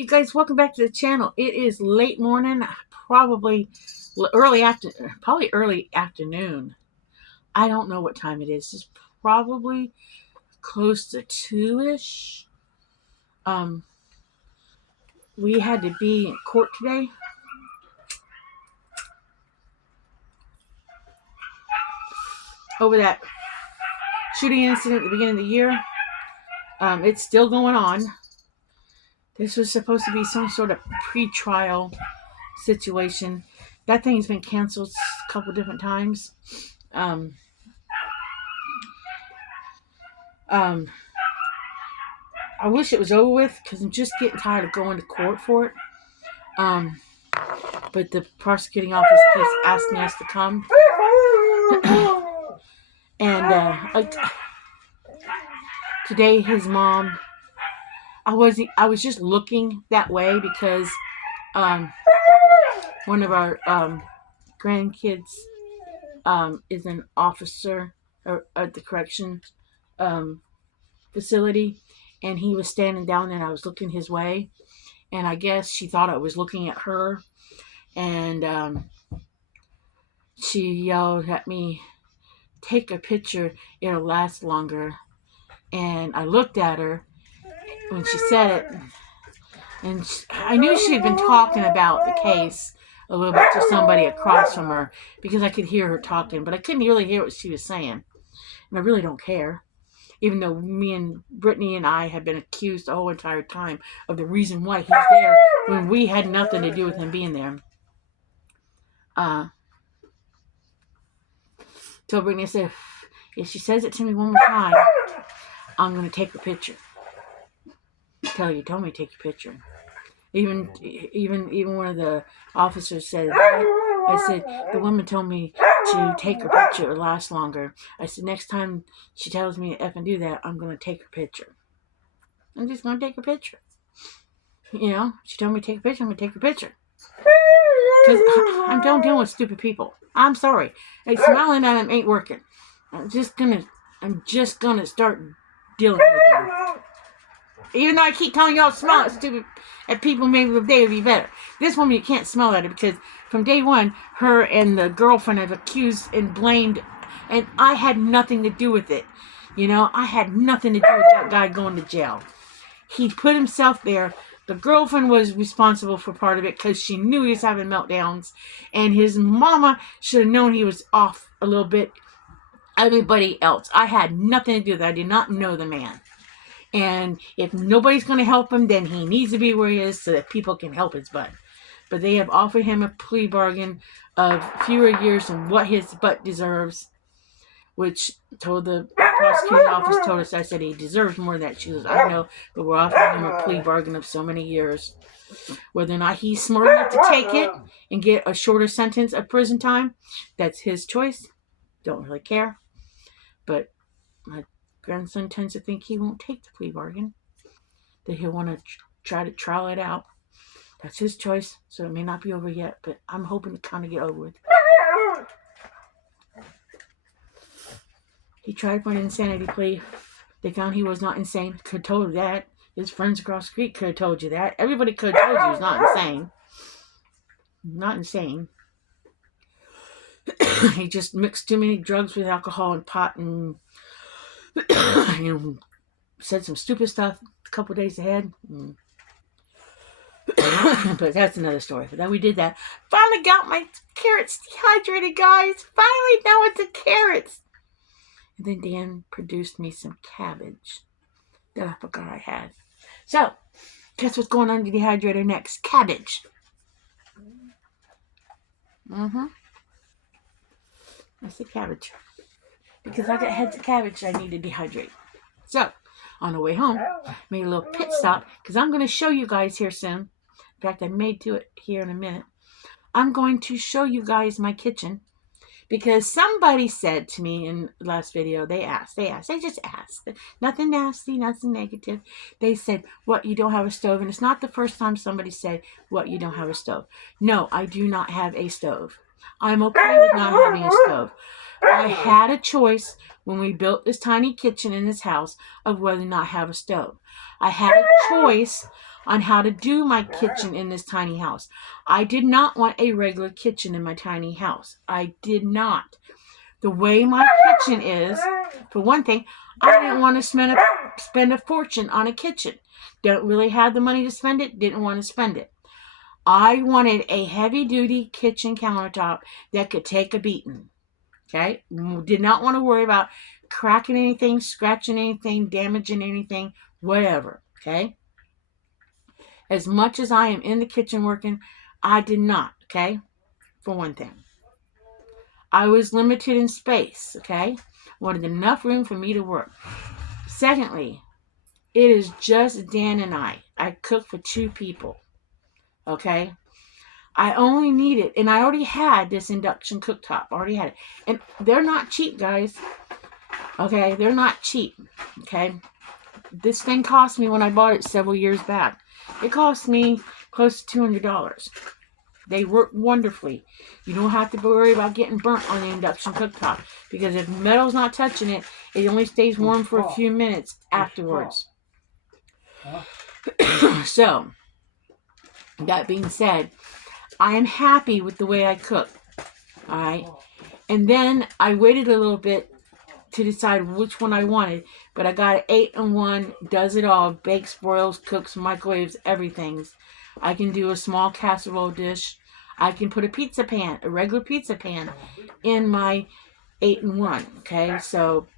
you guys, welcome back to the channel. It is late morning, probably early afternoon. I don't know what time it is. It's probably close to 2-ish. We had to be in court today. Over that shooting incident at the beginning of the year. It's still going on. This was supposed to be some sort of pre-trial situation. That thing's been canceled a couple different times. I wish it was over with because I'm just getting tired of going to court for it. But the prosecuting office keeps asking us to come. And today his mom, I was just looking that way because one of our grandkids is an officer at the correction facility, and he was standing down there and I was looking his way, and I guess she thought I was looking at her, and she yelled at me, "Take a picture, it'll last longer." And I looked at her when she said it, and I knew she had been talking about the case a little bit to somebody across from her because I could hear her talking, but I couldn't really hear what she was saying. And I really don't care, even though me and Brittany and I have been accused the whole entire time of the reason why he's there when we had nothing to do with him being there. Told Brittany, I said, if she says it to me one more time, I'm going to take her picture. You told me to take your picture. Even one of the officers said, I said, the woman told me to take her picture, it'll last longer. I said, next time she tells me to effing do that, I'm going to take her picture. I'm just going to take her picture. You know, she told me to take a picture, I'm going to take her picture. Because I'm done dealing with stupid people. I'm sorry. Hey, smiling at them ain't working. I'm just going to start dealing with them. Even though I keep telling y'all smile at stupid at people, maybe the day would be better. This woman, you can't smile at her because from day one, her and the girlfriend have accused and blamed, and I had nothing to do with it. You know, I had nothing to do with that guy going to jail. He put himself there. The girlfriend was responsible for part of it because she knew he was having meltdowns, and his mama should have known he was off a little bit. Everybody else, I had nothing to do with it. I did not know the man. And if nobody's going to help him, then he needs to be where he is so that people can help his butt. But they have offered him a plea bargain of fewer years than what his butt deserves, which told the prosecuting office told us, I said he deserves more than that. She goes, I know, but we're offering him a plea bargain of so many years. Whether or not he's smart enough to take it and get a shorter sentence of prison time, that's his choice. Don't really care. But my grandson tends to think he won't take the plea bargain, that he'll want to try to trial it out. That's his choice, so it may not be over yet, but I'm hoping to kind of get over with. He tried for an insanity plea. They found he was not insane. Could have told you that. His friends across the street could have told you that. Everybody could have told you he's not insane. Not insane. He just mixed too many drugs with alcohol and pot and said some stupid stuff a couple days ahead. But that's another story. But then we did that. Finally got my carrots dehydrated, guys. Finally, now it's the carrots. And then Dan produced me some cabbage that I forgot I had. So, guess what's going on in the dehydrator next? Cabbage. That's the cabbage. Because I got heads of cabbage I need to dehydrate. So, on the way home, made a little pit stop because I'm going to show you guys here soon. In fact, I may do it here in a minute. I'm going to show you guys my kitchen because somebody said to me in the last video, they just asked. Nothing nasty, nothing negative. They said, what, you don't have a stove? And it's not the first time somebody said, what, you don't have a stove? No, I do not have a stove. I'm okay with not having a stove. I had a choice when we built this tiny kitchen in this house of whether or not have a stove. I had a choice on how to do my kitchen in this tiny house. I did not want a regular kitchen in my tiny house. I did not. The way my kitchen is, for one thing, I didn't want to spend a fortune on a kitchen. Don't really have the money to spend it, didn't want to spend it. I wanted a heavy-duty kitchen countertop that could take a beating. Okay? Did not want to worry about cracking anything, scratching anything, damaging anything, whatever. Okay? As much as I am in the kitchen working, I did not. Okay? For one thing. I was limited in space. Okay? Wanted enough room for me to work. Secondly, it is just Dan and I. I cook for 2 people. Okay? I only needed, and I already had this induction cooktop. Already had it. And they're not cheap, guys. Okay? They're not cheap. Okay? This thing cost me, when I bought it several years back, it cost me close to $200. They work wonderfully. You don't have to worry about getting burnt on the induction cooktop, because if metal's not touching it, it only stays warm for a few minutes afterwards. So, that being said, I am happy with the way I cook. Alright? And then I waited a little bit to decide which one I wanted, but I got an 8-in-1, does it all, bakes, broils, cooks, microwaves, everything. I can do a small casserole dish. I can put a pizza pan, a regular pizza pan, in my 8-in-1. Okay, so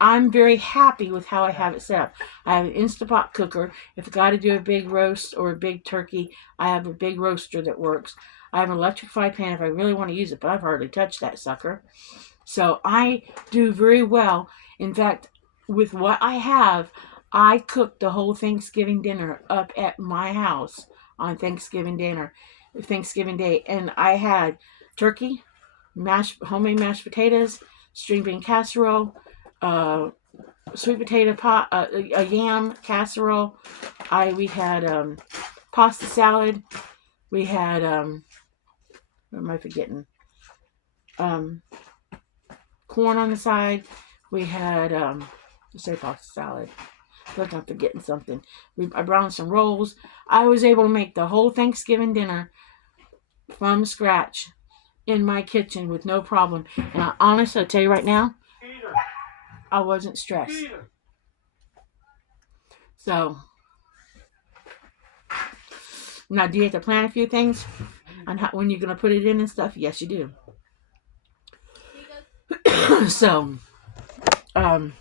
I'm very happy with how I have it set up. I have an Instapot cooker. If I got to do a big roast or a big turkey, I have a big roaster that works. I have an electric fry pan if I really want to use it, but I've hardly touched that sucker. So I do very well. In fact, with what I have, I cooked the whole Thanksgiving dinner up at my house on Thanksgiving Day, and I had turkey, homemade mashed potatoes, string bean casserole, sweet potato pot, a yam casserole. We had pasta salad. We had what am I forgetting? Corn on the side. We had pasta salad. Look, I'm forgetting something. I browned some rolls. I was able to make the whole Thanksgiving dinner from scratch in my kitchen with no problem. And I'll tell you right now, I wasn't stressed. So, now do you have to plan a few things on when you're going to put it in and stuff? Yes, you do. So, I'm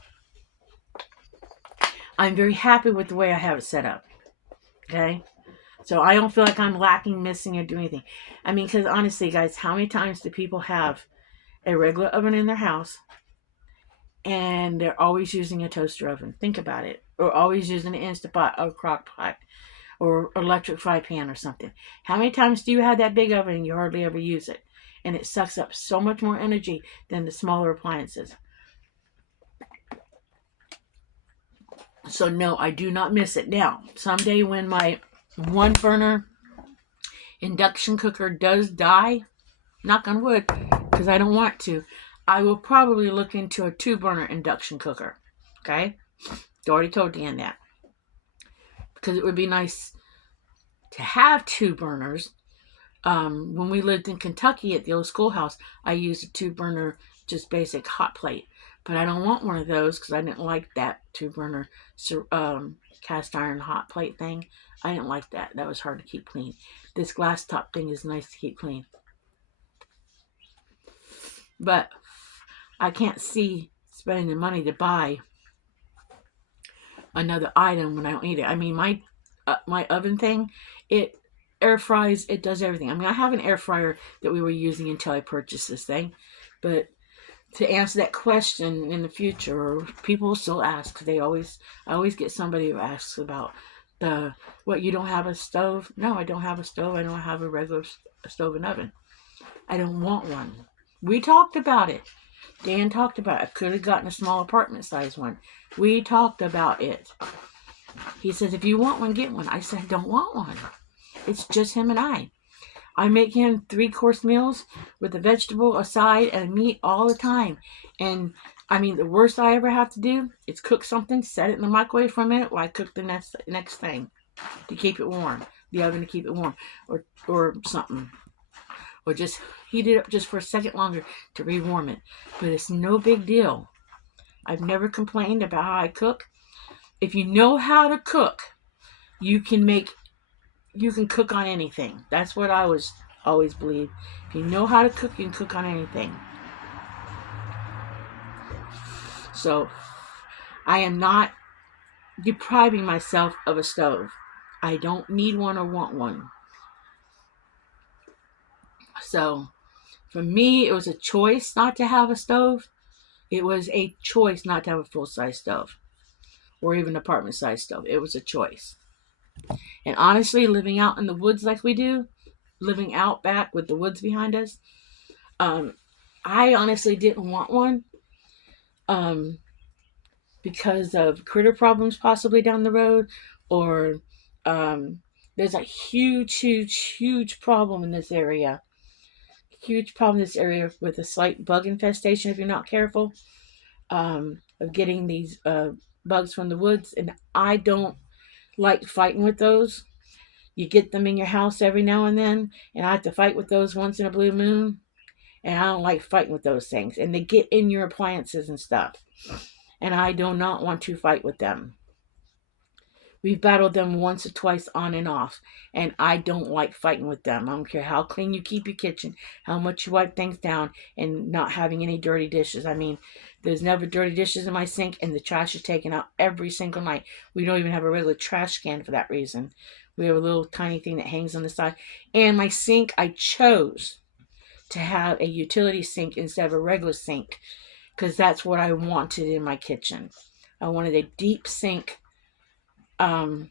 very happy with the way I have it set up. Okay? So I don't feel like I'm lacking, missing, or doing anything. I mean, because honestly, guys, how many times do people have a regular oven in their house and they're always using a toaster oven? Think about it. Or always using an Instapot or crock pot or electric fry pan or something. How many times do you have that big oven and you hardly ever use it? And it sucks up so much more energy than the smaller appliances. So no, I do not miss it. Now, someday when my 1-burner induction cooker does die, knock on wood, because I don't want to, I will probably look into a 2-burner induction cooker. Okay? I already told Dan that. Because it would be nice to have 2 burners. When we lived in Kentucky at the old schoolhouse, I used a 2-burner, just basic hot plate. But I don't want one of those because I didn't like that 2-burner cast iron hot plate thing. I didn't like that. That was hard to keep clean. This glass top thing is nice to keep clean. But I can't see spending the money to buy another item when I don't need it. I mean, my oven thing, it air fries, it does everything. I mean, I have an air fryer that we were using until I purchased this thing. But to answer that question in the future, or people will still ask, I always get somebody who asks about you don't have a stove? No, I don't have a stove. I don't have a regular stove and oven. I don't want one. We talked about it. Dan talked about it. I could have gotten a small apartment size one. We talked about it. He says, if you want one, get one. I said, I don't want one. It's just him and I. I make him 3-course meals with a vegetable, a side, and meat all the time. And I mean, the worst I ever have to do is cook something, set it in the microwave for a minute while I cook the next thing to keep it warm. The oven to keep it warm, or something, or just heat it up just for a second longer to rewarm it. But it's no big deal. I've never complained about how I cook. If you know how to cook, you can cook on anything. That's what I always believe. If you know how to cook, you can cook on anything. So I am not depriving myself of a stove. I don't need one or want one. So for me, it was a choice not to have a stove. It was a choice not to have a full-size stove or even apartment-size stove. It was a choice. And honestly, living out in the woods like we do, living out back with the woods behind us, I honestly didn't want one because of critter problems possibly down the road, or there's a huge problem in this area. Huge problem in this area with a slight bug infestation if you're not careful, of getting these bugs from the woods. And I don't like fighting with those. You get them in your house every now and then, and I have to fight with those once in a blue moon. And I don't like fighting with those things. And they get in your appliances and stuff. And I do not want to fight with them. We've battled them once or twice on and off. And I don't like fighting with them. I don't care how clean you keep your kitchen, how much you wipe things down, and not having any dirty dishes. I mean, there's never dirty dishes in my sink, and the trash is taken out every single night. We don't even have a regular trash can for that reason. We have a little tiny thing that hangs on the side. And my sink, I chose to have a utility sink instead of a regular sink, because that's what I wanted in my kitchen. I wanted a deep sink, so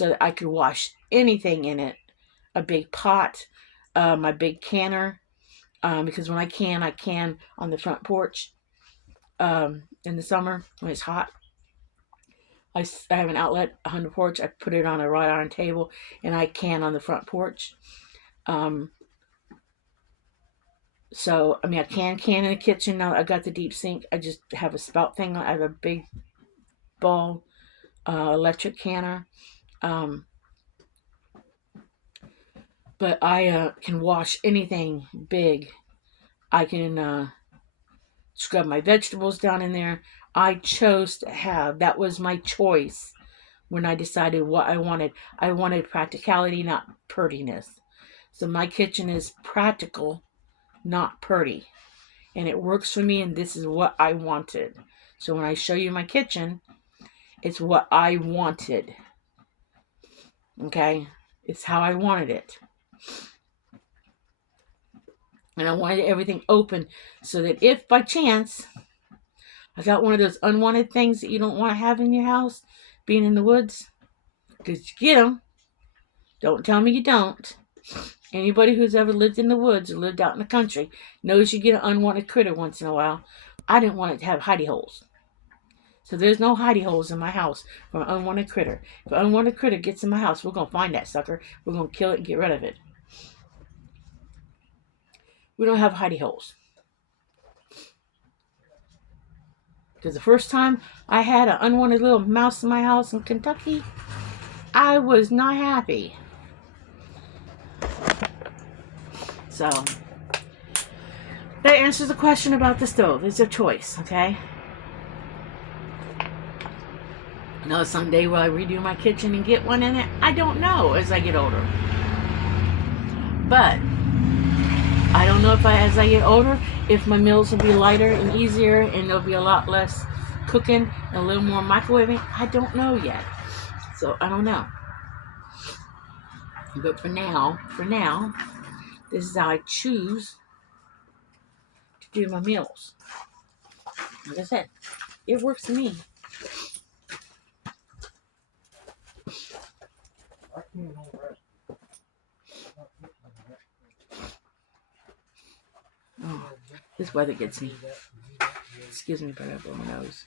that I could wash anything in it. A big pot, my big canner, because when I can on the front porch in the summer when it's hot. I have an outlet on the porch. I put it on a wrought iron table, and I can on the front porch. So, I mean, I can in the kitchen. Now I got the deep sink. I just have a spout thing. I have a big ball electric canner. But I can wash anything big. I can scrub my vegetables down in there. I chose to have, that was my choice when I decided what I wanted. I wanted practicality, not prettiness. So my kitchen is practical, not pretty. And it works for me, and this is what I wanted. So when I show you my kitchen, it's what I wanted. Okay? It's how I wanted it. And I wanted everything open so that if by chance I got one of those unwanted things that you don't want to have in your house, being in the woods, because you get them. Don't tell me you don't. Anybody who's ever lived in the woods or lived out in the country knows you get an unwanted critter once in a while. I didn't want it to have hidey holes. So there's no hidey holes in my house for an unwanted critter. If an unwanted critter gets in my house, we're going to find that sucker. We're going to kill it and get rid of it. We don't have hidey holes. Because the first time I had an unwanted little mouse in my house in Kentucky, I was not happy. So, that answers the question about the stove. It's a choice, okay? Now, someday will I redo my kitchen and get one in it? I don't know as I get older. But I don't know if as I get older, if my meals will be lighter and easier and there'll be a lot less cooking and a little more microwaving. I don't know yet. So I don't know. But for now, this is how I choose to do my meals. Like I said, it works for me. Oh, this weather gets me. Excuse me, but I blow my nose.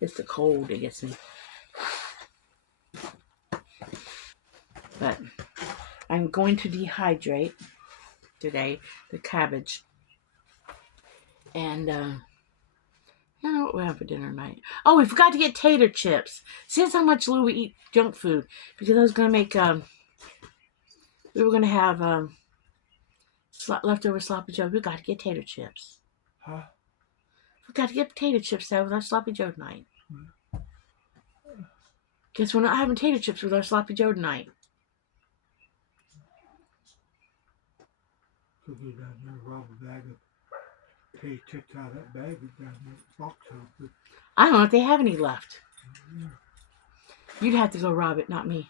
It's the cold that gets me. But I'm going to dehydrate today the cabbage. And, I don't know what we have for dinner tonight. Oh, we forgot to get tater chips. See, that's how much Lou we eat junk food. Because I was going to make, we were going to have leftover sloppy joe. We got to get tater chips. Huh? We got to get potato chips out with our sloppy joe tonight. Guess we're not having tater chips with our sloppy joe tonight. Could go down there and rob a bag of potato chips out of that bag that's down there, box open. I don't know if they have any left. You'd have to go rob it, not me.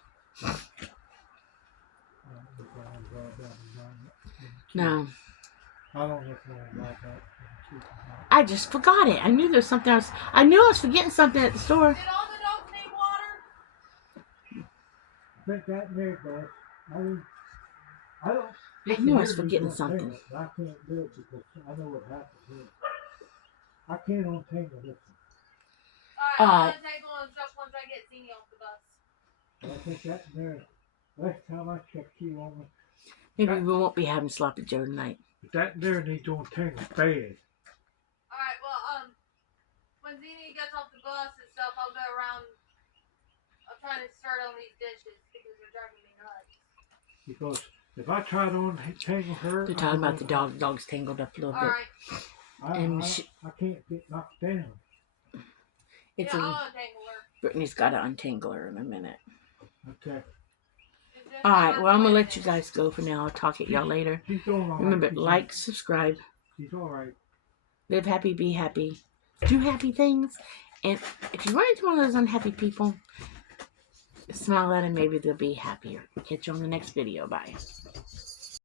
No. I don't know if I'm rob that. I just forgot it. I knew there was something else. I knew I was forgetting something at the store. Did all the dogs need water? Think that in there, boss. I don't. I knew I was forgetting something. I can't do it because I know what happened here. I can't untangle this one. Alright, I'll untangle and stuff once I get Zini off the bus. I think that in there. Last time I checked you on the. Maybe we won't be having sloppy joe tonight. That there needs to untangle bad. Alright, well, when Zini gets off the bus and stuff, I'll go around. I'll try to start on these dishes because they're driving me nuts. Because if I try to untangle her. They're talking about the dog. The dog's tangled up a little bit. Alright. I can't get knocked down. It's yeah, I'll untangle her. Brittany's got to untangle her in a minute. Okay. Alright, well, I'm going to let you guys go for now. I'll talk at y'all later. She's doing all right. Remember, like, subscribe, She's all right. live happy, be happy, do happy things. And if you run into one of those unhappy people, smile at them, maybe they'll be happier. Catch you on the next video. Bye.